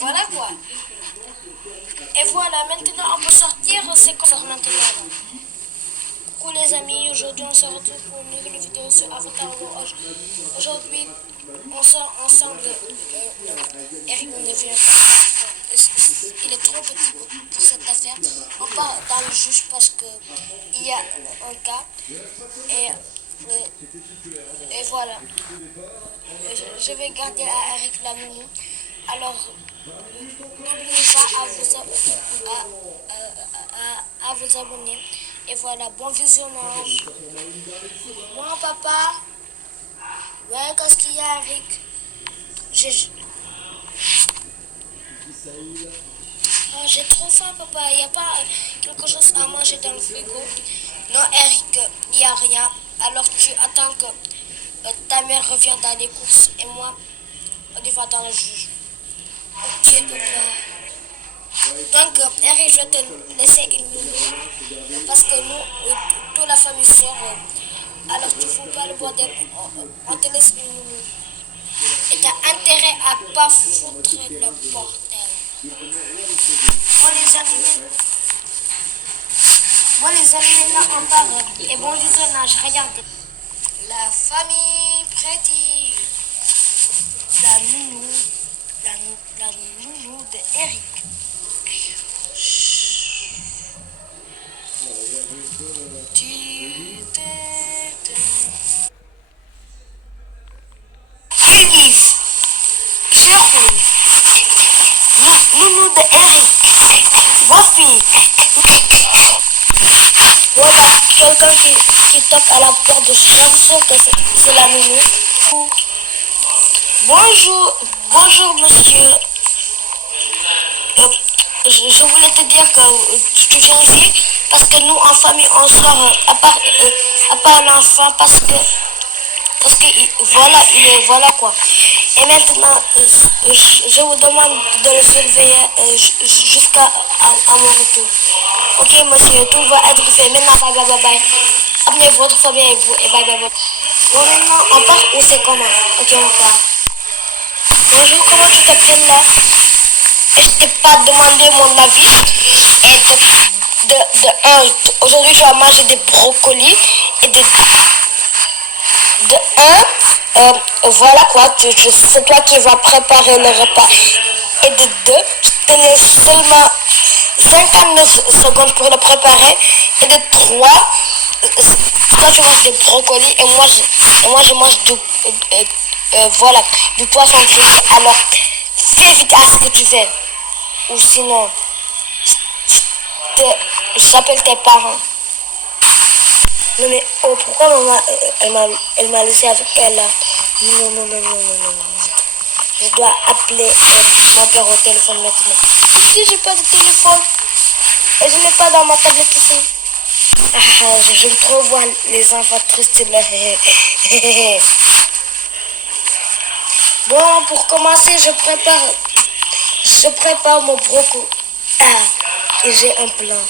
voilà quoi. Et voilà, maintenant on peut sortir, c'est quoi sort maintenant là. Coucou les amis, aujourd'hui on se retrouve pour une nouvelle vidéo sur Avatar World. Aujourd'hui on sort ensemble. Eric ne vient pas. Il est trop petit pour cette affaire. On part dans le juge parce qu'il y a un cas. Et voilà. Je vais garder à Eric la nounou. Alors, n'oubliez pas à vous abonner. Et voilà, bon visionnage. Bon papa. Ouais, qu'est-ce qu'il y a, Eric? J'ai trop faim, papa. Il n'y a pas quelque chose à manger dans le frigo? Non, Eric, il n'y a rien. Alors tu attends que ta mère revienne dans les courses et moi, on y va dans le jus. Ok, papa. Donc, Eric, je vais te laisser une nounou parce que nous, toute la famille sort. Alors tu ne fous pas le bordel. On te laisse une nounou. Et tu as intérêt à pas foutre le bordel. Bon les amis, maintenant on part. Et bon visionnage, regardez. La famille Pretty. La nounou. La nounou de Eric. Yves. Jérôme. Nounou de Eric. Voici. Voilà, quelqu'un qui toque à la porte de chambre, que c'est la nounou. Bonjour monsieur. Je voulais te dire que tu viens ici parce que nous en famille on sort à part l'enfant parce que voilà quoi. Et maintenant je vous demande de le surveiller jusqu'à mon retour. Ok monsieur, tout va être fait. Maintenant bye. Amenez votre famille avec vous et bye. Bon maintenant on part ou c'est comment? Ok on part. Bonjour, comment tu t'appelles là? Je t'ai pas demandé mon avis. Et aujourd'hui tu vas manger des brocolis. Et voilà quoi, c'est toi qui vas préparer le repas. Et de deux, je te laisse seulement 59 secondes pour le préparer. Et de trois, toi tu manges des brocolis et moi je mange du poisson grillé. Alors fais vite à ce que tu fais. Ou sinon, j'appelle tes parents. Non mais, oh, pourquoi maman, elle m'a laissé avec elle là? Non. Je dois appeler mon père au téléphone maintenant. Ici, j'ai pas de téléphone. Et je n'ai pas dans ma tablette ici. Je veux trop voir les enfants tristes là. Bon, pour commencer, je prépare mon brocoli. Et j'ai un plan.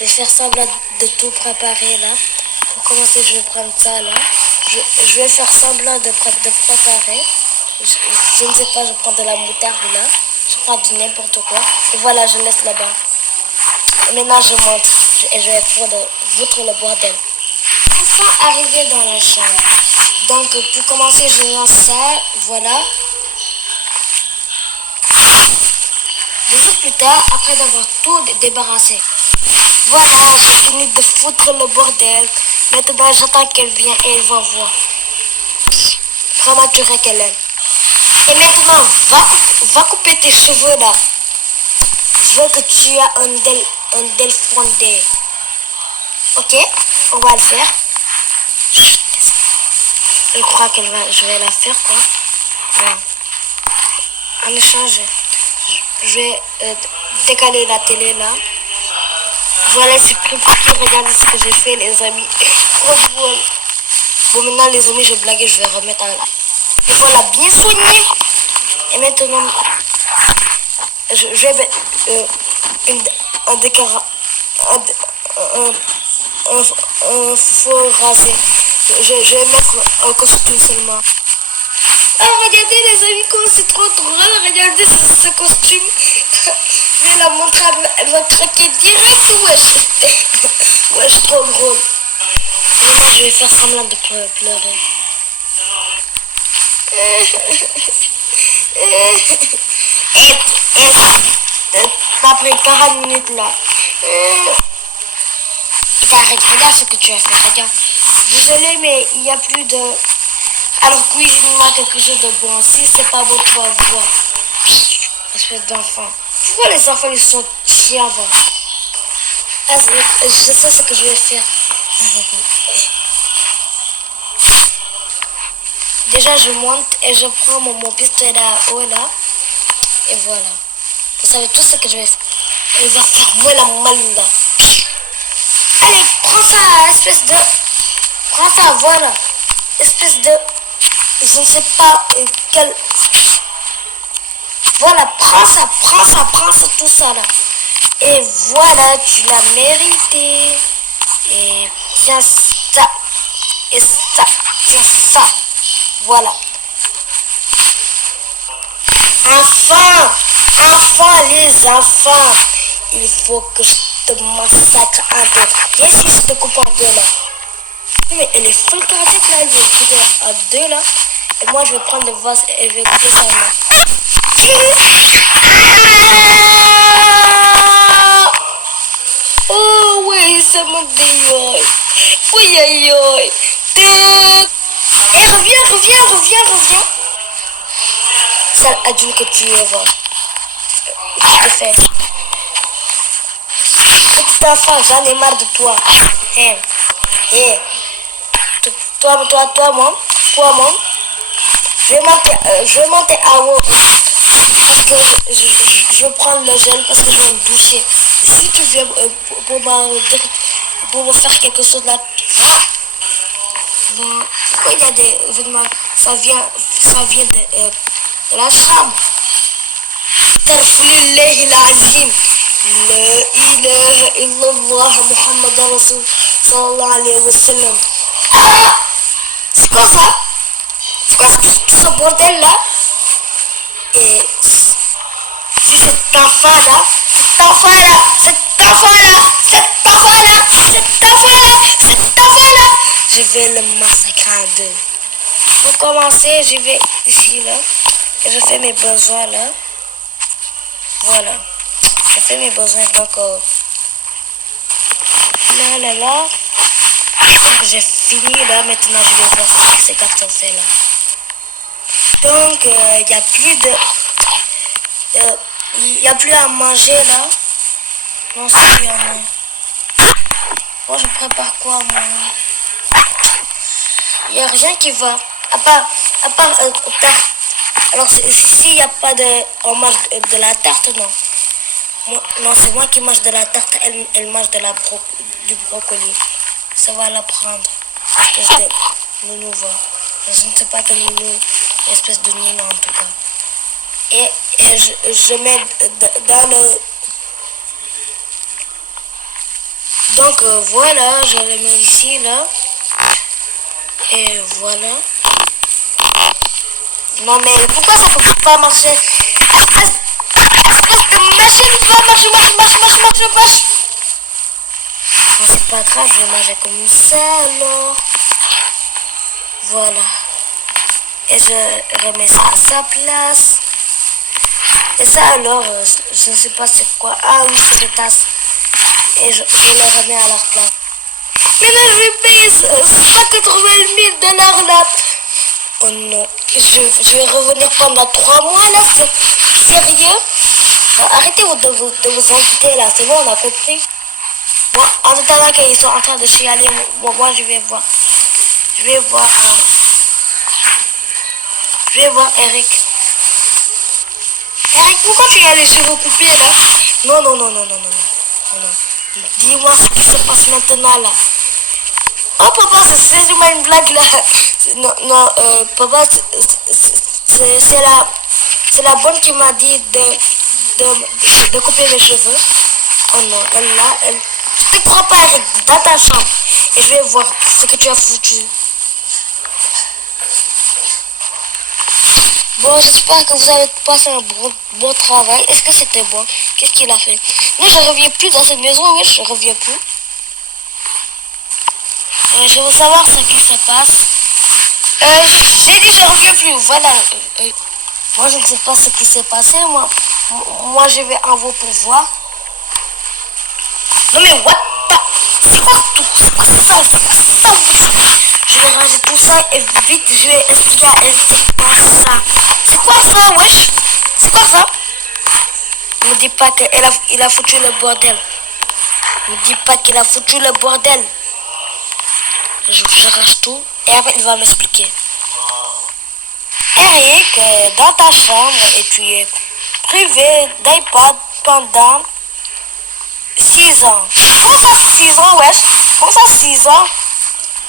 Je vais faire semblant de tout préparer là. Pour commencer, je vais prendre ça là. Je vais faire semblant de préparer. Je ne sais pas, je prends de la moutarde là. Je prends du n'importe quoi. Et voilà, je laisse là-bas. Et maintenant, je monte. Et je vais foutre le bordel. Enfin, arrivé dans la chambre. Donc, pour commencer, je lance ça. Voilà. 2 jours plus tard, après d'avoir tout débarrassé. Voilà, j'ai fini de foutre le bordel. Maintenant, j'attends qu'elle vienne et elle va voir. Prématurée qu'elle est. Et maintenant, va couper tes cheveux là. Je veux que tu aies un del fondé. Ok, on va le faire. Je crois je vais la faire quoi. Voilà. En échange, je vais décaler la télé là. Voilà, c'est plus petit. Regardez ce que j'ai fait, les amis. Trop drôle. Bon, maintenant, les amis, je blague, je vais remettre en... Et voilà, bien soigné. Et maintenant, je vais mettre un faux rasé. Je vais mettre un costume seulement. Ah, regardez les amis, comme c'est trop drôle. Regardez ce costume. Je vais la montrer, elle va craquer direct. Wesh. Wesh, trop drôle. Maintenant, je vais faire semblant de pleurer. Après 40 minutes là. Regarde ce que tu as fait, regarde. Désolé, mais il n'y a plus de... Alors cuisine-moi quelque chose de bon. Si c'est pas bon, tu vas voir. Espèce d'enfant. Tu vois, les enfants, ils sont chiants. Ah, je sais ce que je vais faire. Déjà, je monte et je prends mon pistolet à eau là. Et voilà. Vous savez tout ce que je vais faire. Il va faire moi la malle là. Allez, prends ça, espèce de... Prends ça, voilà. Espèce de... Je ne sais pas quel... Voilà, prends ça, tout ça là. Et voilà, tu l'as mérité. Et tiens ça. Et ça, tiens ça. Voilà. Enfin, les enfants. Il faut que je te massacre en deux. Viens ici, je te coupe en deux là. Mais elle est full caractère là, elle est coupée à deux là. Et moi je vais prendre le vase et je vais couper ça là. Oh oui, ça m'a dit. Oui, aïe, aïe. Et reviens. Sale adulte que tu es, va. Qu'est-ce que tu fais? Petit enfant, j'en ai marre de toi. Hein? Hein? Toi, moi. Je vais monter à haut. Parce que je vais prendre le gel parce que je vais me doucher. Et si tu viens pour me faire quelque chose là, pourquoi il y a des événements? Ça vient de la chambre. Tarfulillah l'azim. La ilaha illallah Muhammad Rasul sallallahu alayhi wa sallam. Ah! C'est quoi ça? C'est quoi tout ce bordel là? Et si cet enfant là, je vais le massacrer en deux. Pour commencer, je vais ici là, et je fais mes besoins là. Voilà, je fais mes besoins donc là. J'ai fini là, maintenant je vais voir ce que ces cartons fait là. Donc il n'y a plus de... Il n'y a plus à manger là. Non, si, il y en a. Moi, je prépare quoi, moi? Il n'y a rien qui va. À part tarte. Alors, si il n'y a pas de... On mange de la tarte, non. Non, c'est moi qui mange de la tarte. Elle mange du brocoli. Ça va la prendre. Espèce de nounou, va. Je ne sais pas quel nounou. Espèce de nounou, en tout cas. Et je mets dans le... Donc voilà, je le mets ici là. Et voilà. Non mais pourquoi ça peut pas marcher? Espèce de machine va marche. Non, c'est pas grave, je vais manger comme ça alors. Voilà. Et je remets ça à sa place. Et ça alors, je ne sais pas c'est quoi. Ah oui, c'est des tasses. Et je les remets à leur place. Maintenant, je vais payer 180 000 $ là. Oh non, je vais revenir pendant 3 mois là. C'est sérieux? Arrêtez de vous inquiéter là. C'est bon, on a compris. Moi, en attendant qu'ils sont en train de chialer, moi je vais voir. Je vais voir Eric. Eric, pourquoi tu as les cheveux coupés là? Non. Dis-moi ce qui se passe maintenant là. Oh papa, c'est une blague là. Non, papa, c'est la bonne qui m'a dit de couper les cheveux. Oh non, elle tu te crois pas, Eric, dans ta chambre. Et je vais voir ce que tu as foutu. Bon, j'espère que vous avez passé un bon travail. Est-ce que c'était bon? Qu'est-ce qu'il a fait? Non, je reviens plus dans cette maison, oui, je reviens plus. Je veux savoir ce qui se passe. J'ai dit je reviens plus, voilà. Moi, je ne sais pas ce qui s'est passé, moi je vais en vos pouvoirs. Non mais what the... C'est quoi tout? C'est quoi ça? C'est quoi ça? Je vais ranger tout ça et vite je vais expliquer à elle c'est quoi ça. C'est quoi ça, wesh? C'est quoi ça? Ne me dis pas qu'il a foutu le bordel. Ne me dis pas qu'il a foutu le bordel. Je rase tout et après il va m'expliquer. Eric, dans ta chambre et tu es privé d'iPad pendant 6 ans. Comment ça 6 ans, wesh? Comment ça 6 ans?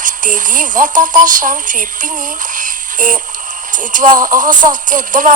Je t'ai dit, va dans ta chambre, tu es puni et tu vas ressortir demain.